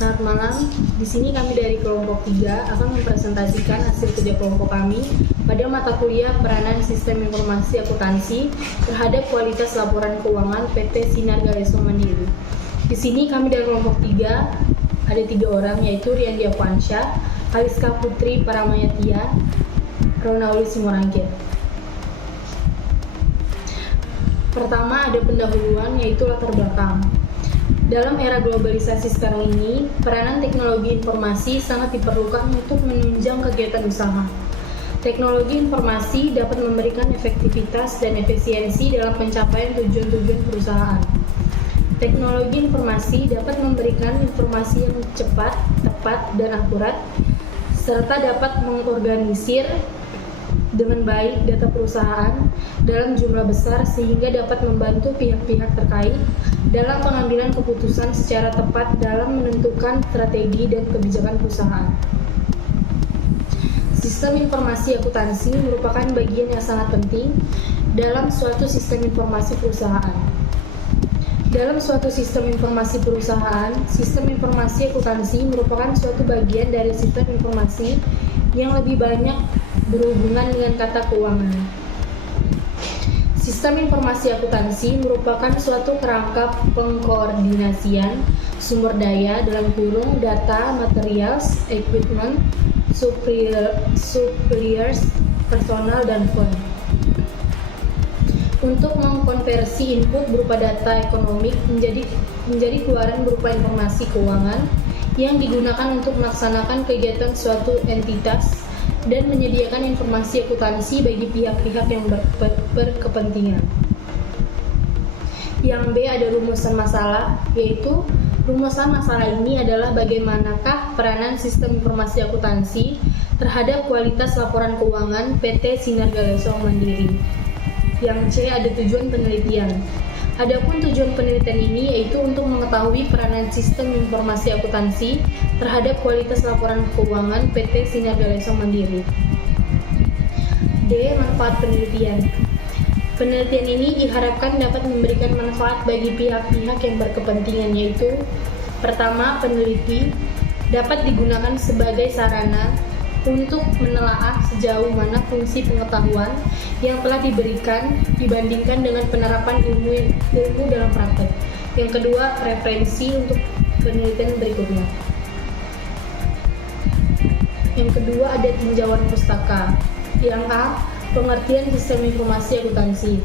Selamat malam. Di sini kami dari kelompok 3 akan mempresentasikan hasil kerja kelompok kami pada mata kuliah Peranan Sistem Informasi Akuntansi terhadap Kualitas Laporan Keuangan PT Sinar Galeso Mandiri. Di sini kami dari kelompok 3 ada 3 orang, yaitu Rian Diawansyah, Aliska Putri Paramayatia, Ronauli Simorangkir. Pertama ada pendahuluan, yaitu latar belakang. Dalam era globalisasi sekarang ini, peranan teknologi informasi sangat diperlukan untuk menunjang kegiatan usaha. Teknologi informasi dapat memberikan efektivitas dan efisiensi dalam pencapaian tujuan-tujuan perusahaan. Teknologi informasi dapat memberikan informasi yang cepat, tepat, dan akurat, serta dapat mengorganisir dengan baik data perusahaan dalam jumlah besar sehingga dapat membantu pihak-pihak terkait dalam pengambilan keputusan secara tepat dalam menentukan strategi dan kebijakan perusahaan. Sistem informasi akuntansi merupakan bagian yang sangat penting dalam suatu sistem informasi perusahaan. Dalam suatu sistem informasi perusahaan, sistem informasi akuntansi merupakan suatu bagian dari sistem informasi yang lebih banyak berhubungan dengan tata keuangan. Sistem informasi akuntansi merupakan suatu kerangka pengkoordinasian sumber daya data, materials, equipment, suppliers, personal, dan fund untuk mengkonversi input berupa data ekonomik menjadi keluaran berupa informasi keuangan yang digunakan untuk melaksanakan kegiatan suatu entitas dan menyediakan informasi akuntansi bagi pihak-pihak yang berkepentingan. Yang B ada rumusan masalah, yaitu rumusan masalah ini adalah bagaimanakah peranan sistem informasi akuntansi terhadap kualitas laporan keuangan PT Sinar Galeso Mandiri. Yang C ada tujuan penelitian. Adapun tujuan penelitian ini yaitu untuk mengetahui peranan sistem informasi akuntansi terhadap kualitas laporan keuangan PT Sinar Galeso Mandiri. D. Manfaat penelitian. Penelitian ini diharapkan dapat memberikan manfaat bagi pihak-pihak yang berkepentingan, yaitu pertama, peneliti dapat digunakan sebagai sarana untuk menelaah sejauh mana fungsi pengetahuan yang telah diberikan dibandingkan dengan penerapan ilmu dalam praktek. Yang kedua, referensi untuk penelitian berikutnya. Yang kedua ada tinjauan pustaka. Yang A, pengertian sistem informasi akuntansi.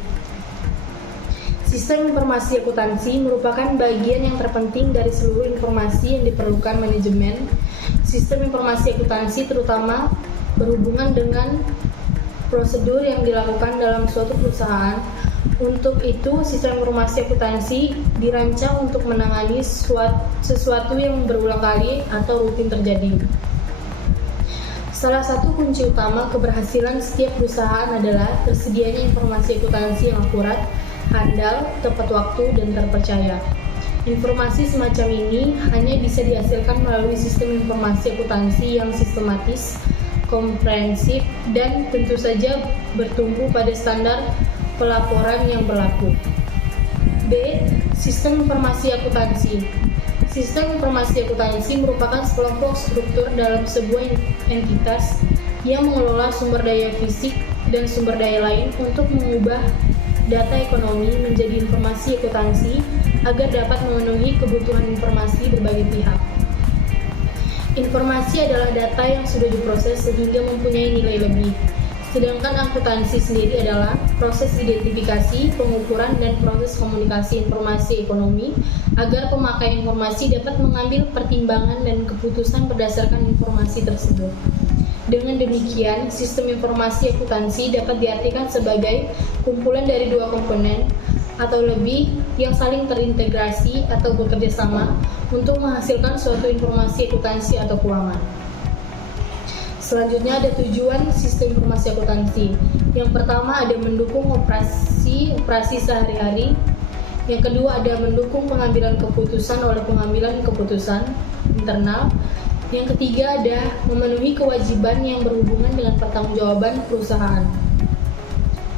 Sistem informasi akuntansi merupakan bagian yang terpenting dari seluruh informasi yang diperlukan manajemen. Sistem informasi akuntansi terutama berhubungan dengan prosedur yang dilakukan dalam suatu perusahaan. Untuk itu, sistem informasi akuntansi dirancang untuk menangani sesuatu yang berulang kali atau rutin terjadi. Salah satu kunci utama keberhasilan setiap perusahaan adalah tersedianya informasi akuntansi yang akurat, handal, tepat waktu, dan terpercaya. Informasi semacam ini hanya bisa dihasilkan melalui sistem informasi akuntansi yang sistematis, komprehensif, dan tentu saja bertumpu pada standar pelaporan yang berlaku. B. Sistem informasi akuntansi. Sistem informasi akuntansi merupakan sekelompok struktur dalam sebuah entitas yang mengelola sumber daya fisik dan sumber daya lain untuk mengubah data ekonomi menjadi informasi akuntansi agar dapat memenuhi kebutuhan informasi berbagai pihak. Informasi adalah data yang sudah diproses sehingga mempunyai nilai lebih. Sedangkan akuntansi sendiri adalah proses identifikasi, pengukuran, dan proses komunikasi informasi ekonomi agar pemakai informasi dapat mengambil pertimbangan dan keputusan berdasarkan informasi tersebut. Dengan demikian, sistem informasi akuntansi dapat diartikan sebagai kumpulan dari dua komponen atau lebih yang saling terintegrasi atau bekerja sama untuk menghasilkan suatu informasi akuntansi atau keuangan. Selanjutnya ada tujuan sistem informasi akuntansi. Yang pertama ada mendukung operasi sehari-hari. Yang kedua ada mendukung pengambilan keputusan oleh pengambilan keputusan internal. Yang ketiga ada memenuhi kewajiban yang berhubungan dengan pertanggungjawaban perusahaan.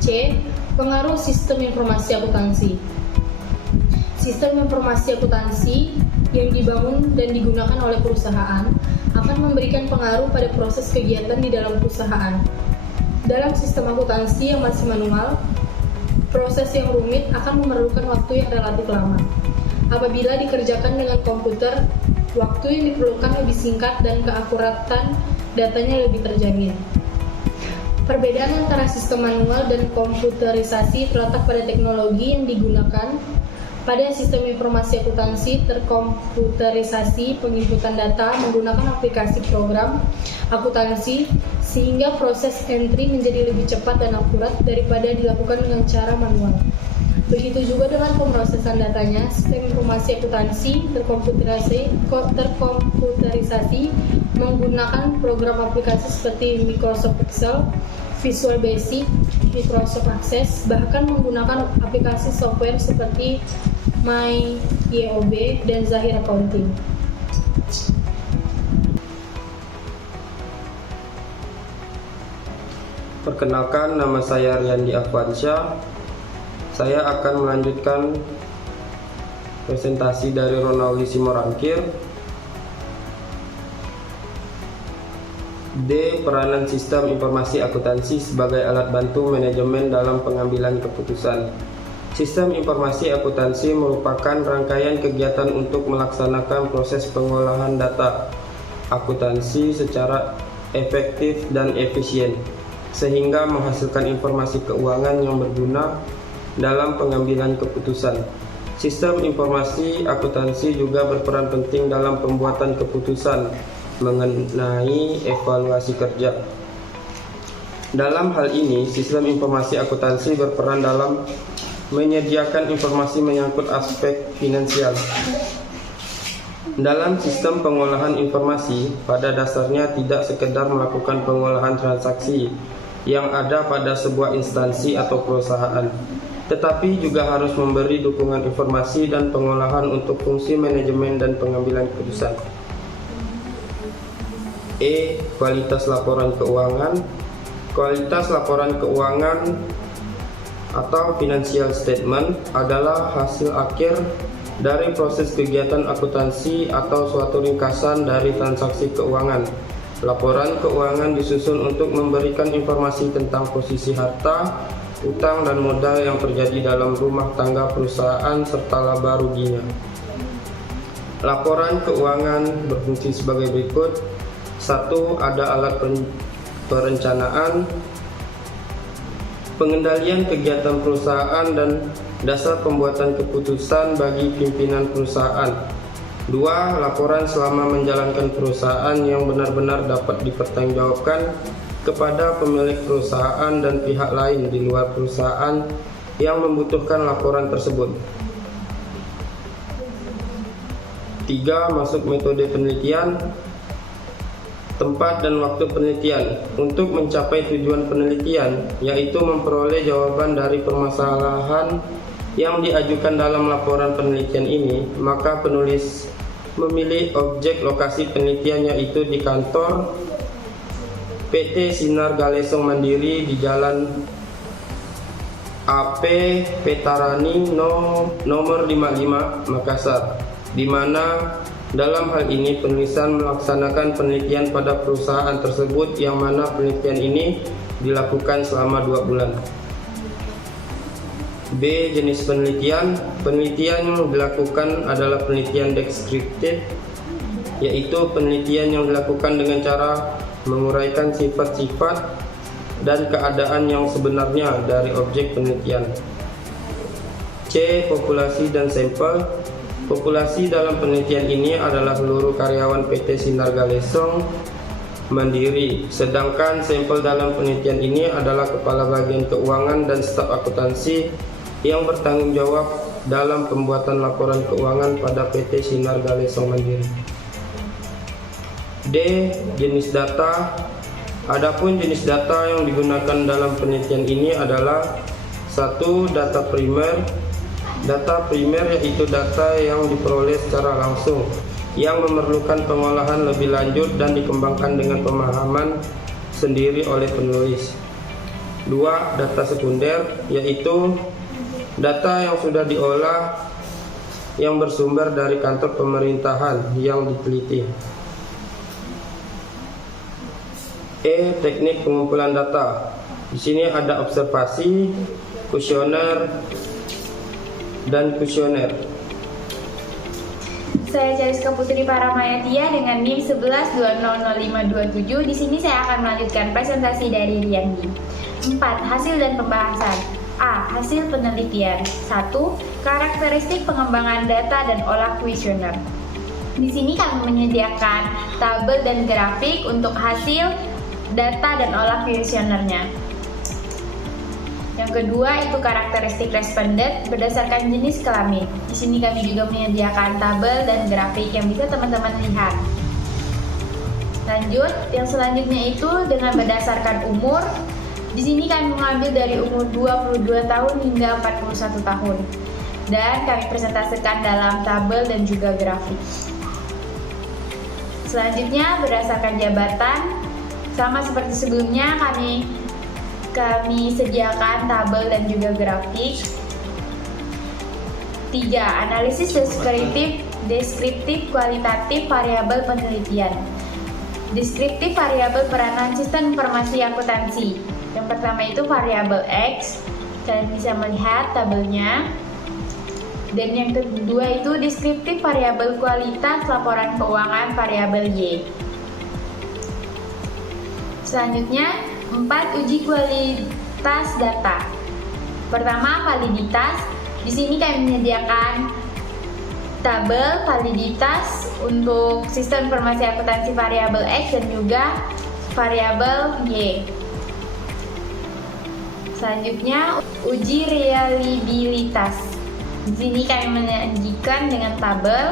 C. Pengaruh sistem informasi akuntansi. Sistem informasi akuntansi yang dibangun dan digunakan oleh perusahaan akan memberikan pengaruh pada proses kegiatan di dalam perusahaan. Dalam sistem akuntansi yang masih manual, proses yang rumit akan memerlukan waktu yang relatif lama. Apabila dikerjakan dengan komputer, waktu yang diperlukan lebih singkat dan keakuratan datanya lebih terjamin. Perbedaan antara sistem manual dan komputerisasi terletak pada teknologi yang digunakan. Pada sistem informasi akuntansi terkomputerisasi penginputan data menggunakan aplikasi program akuntansi sehingga proses entry menjadi lebih cepat dan akurat daripada dilakukan dengan cara manual. Begitu juga dengan pemrosesan datanya, sistem informasi akuntansi terkomputerisasi menggunakan program aplikasi seperti Microsoft Excel, Visual Basic, Microsoft Access, bahkan menggunakan aplikasi software seperti MyYOB dan Zahir Accounting. Perkenalkan, nama saya Riyandi Afwansyah. Saya akan melanjutkan presentasi dari Ronaldi Simorangkir. D. Peranan sistem informasi akuntansi sebagai alat bantu manajemen dalam pengambilan keputusan. Sistem informasi akuntansi merupakan rangkaian kegiatan untuk melaksanakan proses pengolahan data akuntansi secara efektif dan efisien, sehingga menghasilkan informasi keuangan yang berguna dalam pengambilan keputusan. Sistem informasi akuntansi juga berperan penting dalam pembuatan keputusan mengenai evaluasi kerja. Dalam hal ini, sistem informasi akuntansi berperan dalam menyediakan informasi menyangkut aspek finansial. Dalam sistem pengolahan informasi, pada dasarnya tidak sekedar melakukan pengolahan transaksi yang ada pada sebuah instansi atau perusahaan, tetapi juga harus memberi dukungan informasi dan pengolahan untuk fungsi manajemen dan pengambilan keputusan. E. Kualitas laporan keuangan. Kualitas laporan keuangan atau financial statement adalah hasil akhir dari proses kegiatan akuntansi atau suatu ringkasan dari transaksi keuangan. Laporan keuangan disusun untuk memberikan informasi tentang posisi harta, utang dan modal yang terjadi dalam rumah tangga perusahaan serta laba ruginya. Laporan keuangan berfungsi sebagai berikut. 1. Ada alat perencanaan, pengendalian kegiatan perusahaan dan dasar pembuatan keputusan bagi pimpinan perusahaan. 2. Laporan selama menjalankan perusahaan yang benar-benar dapat dipertanggungjawabkan kepada pemilik perusahaan dan pihak lain di luar perusahaan yang membutuhkan laporan tersebut. 3. Masuk metode penelitian, tempat dan waktu penelitian. Untuk mencapai tujuan penelitian, yaitu memperoleh jawaban dari permasalahan yang diajukan dalam laporan penelitian ini, maka penulis memilih objek lokasi penelitian, yaitu di kantor PT Sinar Galesong Mandiri di Jalan AP Petarani nomor 55 Makassar, di mana dalam hal ini penulisan melaksanakan penelitian pada perusahaan tersebut, yang mana penelitian ini dilakukan selama 2 bulan. B. Jenis penelitian. Penelitian yang dilakukan adalah penelitian deskriptif, yaitu penelitian yang dilakukan dengan cara menguraikan sifat-sifat dan keadaan yang sebenarnya dari objek penelitian. C. Populasi dan sampel. Populasi dalam penelitian ini adalah seluruh karyawan PT Sinar Galesong Mandiri, sedangkan sampel dalam penelitian ini adalah kepala bagian keuangan dan staf akuntansi yang bertanggung jawab dalam pembuatan laporan keuangan pada PT Sinar Galesong Mandiri. D. Jenis data. Adapun jenis data yang digunakan dalam penelitian ini adalah 1. Data primer. Data primer yaitu data yang diperoleh secara langsung, yang memerlukan pengolahan lebih lanjut dan dikembangkan dengan pemahaman sendiri oleh penulis. 2. Data sekunder, yaitu data yang sudah diolah yang bersumber dari kantor pemerintahan yang diteliti. Teknik pengumpulan data. Di sini ada observasi, kuesioner, dan kuesioner. Saya Jariska Putri Paramayatia dengan NIM 11200527. Di sini saya akan melanjutkan presentasi dari Riyandi. 4. Hasil dan pembahasan. A. Hasil penelitian. 1. Karakteristik pengembangan data dan olah kuesioner. Di sini kami menyediakan tabel dan grafik untuk hasil data dan olah kuesionernya. Yang kedua itu karakteristik respondent berdasarkan jenis kelamin. Di sini kami juga menyediakan tabel dan grafik yang bisa teman-teman lihat. Lanjut, yang selanjutnya itu dengan berdasarkan umur. Di sini kami mengambil dari umur 22 tahun hingga 41 tahun. Dan kami presentasikan dalam tabel dan juga grafik. Selanjutnya berdasarkan jabatan. Sama seperti sebelumnya kami sediakan tabel dan juga grafik. 3. Analisis deskriptif kualitatif variabel penelitian. Deskriptif variabel peranan sistem informasi akuntansi. Yang pertama itu variabel X, kalian bisa melihat tabelnya. Dan yang kedua itu deskriptif variabel kualitas laporan keuangan variabel Y. Selanjutnya, 4. Uji kualitas data. Pertama, validitas. Di sini kami menyediakan tabel validitas untuk sistem informasi akuntansi variabel X dan juga variabel Y. Selanjutnya, uji reliabilitas. Di sini kami menyajikan dengan tabel.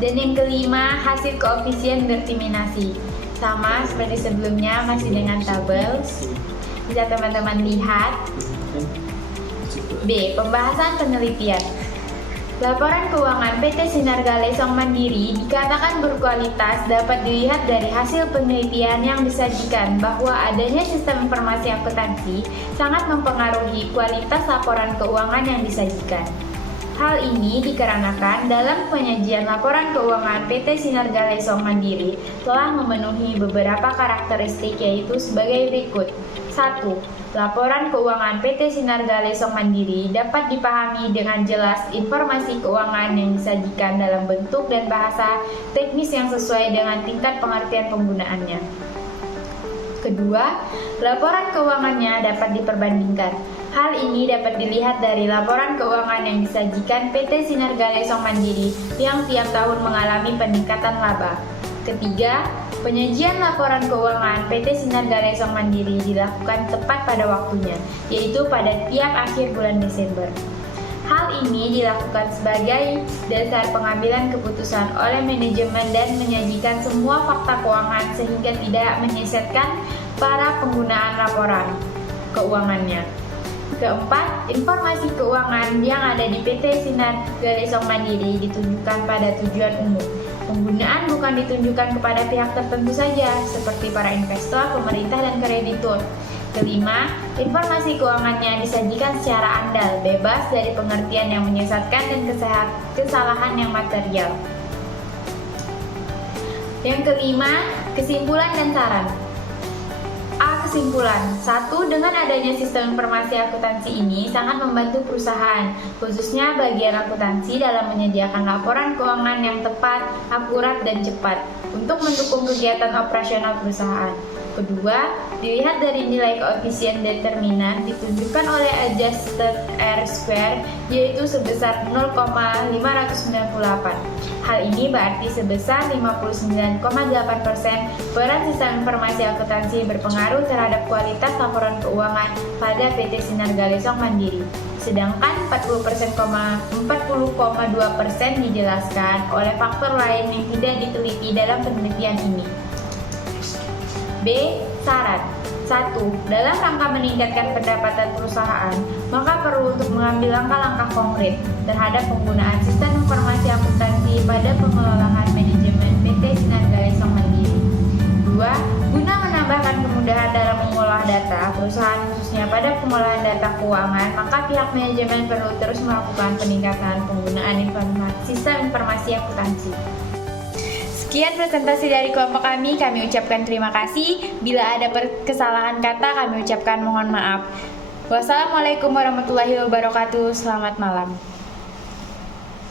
Dan yang kelima, hasil koefisien determinasi. Sama seperti sebelumnya, masih dengan tabel. Bisa teman-teman lihat. B. Pembahasan penelitian. Laporan keuangan PT Sinarga Lesong Mandiri dikatakan berkualitas dapat dilihat dari hasil penelitian yang disajikan bahwa adanya sistem informasi akuntansi sangat mempengaruhi kualitas laporan keuangan yang disajikan. Hal ini dikarenakan dalam penyajian laporan keuangan PT Sinarga Lesong Mandiri telah memenuhi beberapa karakteristik yaitu sebagai berikut. 1. Laporan keuangan PT Sinarga Lesong Mandiri dapat dipahami dengan jelas informasi keuangan yang disajikan dalam bentuk dan bahasa teknis yang sesuai dengan tingkat pengertian penggunaannya. Kedua, laporan keuangannya dapat diperbandingkan. Hal ini dapat dilihat dari laporan keuangan yang disajikan PT Sinarga Lesong Mandiri yang tiap tahun mengalami peningkatan laba. Ketiga, penyajian laporan keuangan PT Sinarga Lesong Mandiri dilakukan tepat pada waktunya, yaitu pada tiap akhir bulan Desember. Hal ini dilakukan sebagai dasar pengambilan keputusan oleh manajemen dan menyajikan semua fakta keuangan sehingga tidak menyesetkan para penggunaan laporan keuangannya. Keempat, informasi keuangan yang ada di PT Sinarga Lesong Mandiri ditunjukkan pada tujuan umum. Penggunaan bukan ditunjukkan kepada pihak tertentu saja, seperti para investor, pemerintah, dan kreditur. Kelima, informasi keuangannya disajikan secara andal, bebas dari pengertian yang menyesatkan dan kesalahan yang material. Yang kelima, kesimpulan dan saran. A. Kesimpulan. 1. Dengan adanya sistem informasi akuntansi ini sangat membantu perusahaan, khususnya bagian akuntansi dalam menyediakan laporan keuangan yang tepat, akurat, dan cepat untuk mendukung kegiatan operasional perusahaan. Kedua, dilihat dari nilai koefisien determinan ditunjukkan oleh adjusted R-square yaitu sebesar 0,598. Hal ini berarti sebesar 59,8% peran sistem informasi akuntansi berpengaruh terhadap kualitas laporan keuangan pada PT Sinarga Lesong Mandiri. Sedangkan 40,2% dijelaskan oleh faktor lain yang tidak diteliti dalam penelitian ini. B. Saran. 1. Dalam rangka meningkatkan pendapatan perusahaan, maka perlu untuk mengambil langkah-langkah konkret terhadap penggunaan sistem informasi akuntansi pada pengelolaan manajemen PT Sinarga Lesong Mandiri. 2. Guna menambah menambahkan kemudahan dalam mengolah data perusahaan khususnya pada pengolahan data keuangan, maka pihak manajemen perlu terus melakukan peningkatan penggunaan sistem informasi akuntansi. Sekian presentasi dari kelompok kami ucapkan terima kasih. Bila ada kesalahan kata, kami ucapkan mohon maaf. Wassalamualaikum warahmatullahi wabarakatuh. Selamat malam.